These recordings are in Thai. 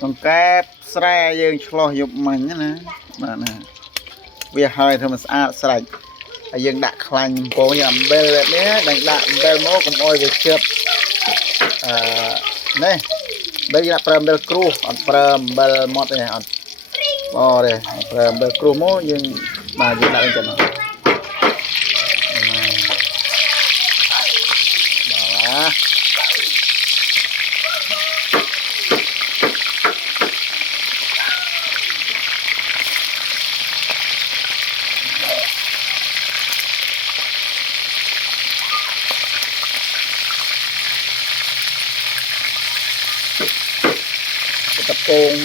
ต้องแก้แสรยังชลอยุบมันนะมานะเวียหอยทำมันสะอาดใส่ยังดักคลังโป้ยำเบลแบบนี้ดักเบลโม่กับอ้อยไปเชือบนี่เบลเปรมเบลครูเปรมเบลมอดเลยอ๋อเลยเปรมเบลครูโม่ยังมายังดักจังกระโปรง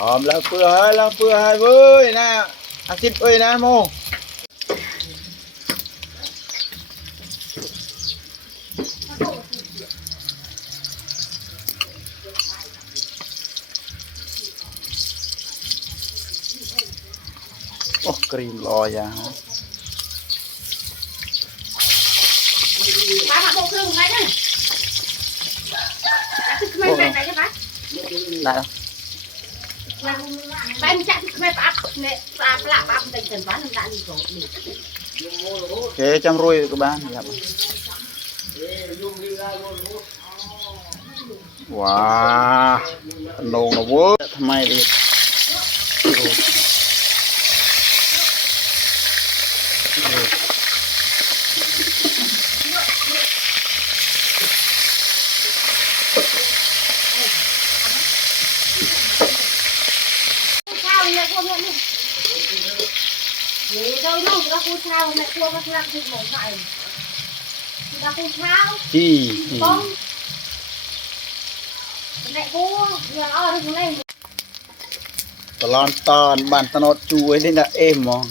หอมแล้วเปื่อยเว้ยนะอาทิตย์เอ้ยนะโมโอ้กรีมลอยอ่ะมาผักโบกเครื่องไงเนี่ยจะขึ้นไม่เป็นไรใช่ไหมได้เป็นจะขึ้นไม่ปักเนี่ยปลาปักเป็นถึงบ้านนั่นนี่ก็นี่โอเคจำรวยกับบ้านครับว้าโด่งนะเว้ยทำไมดิข้าวเนี่ยพวกนี้นี่โดยน้องเราพูดข้าวแม่พวกก็รักทุกหมองไทยเราพูดข้าวจี้ต้มแม่กูอย่าเอาอะไรทั้งนั้นตลอดตอนบ้านตนอดช่วยนี่นะเอ็มมอง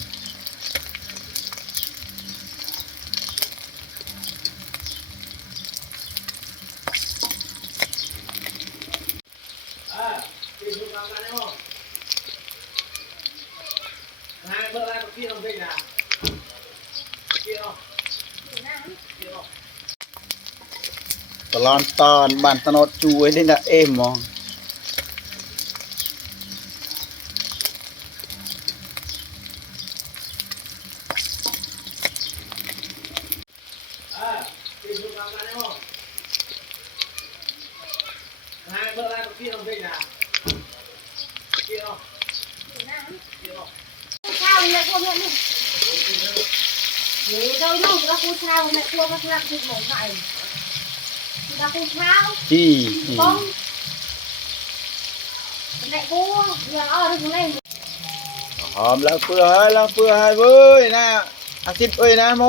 ตลอดตอนบ้านตนอดช่วยนี่นะเอ็มมองข้าวเนี่ยพวกนี้นี่โดยน้องเราพูดข้าวแม่พวกก็รักทุกหมองไทยเราพูดข้าวจี้ต้มแม่กูอย่าเอาอะไรทั้งนั้น หอมแล้วเปื่อยเว้ยนะอาทิตย์เอ้ยนะโม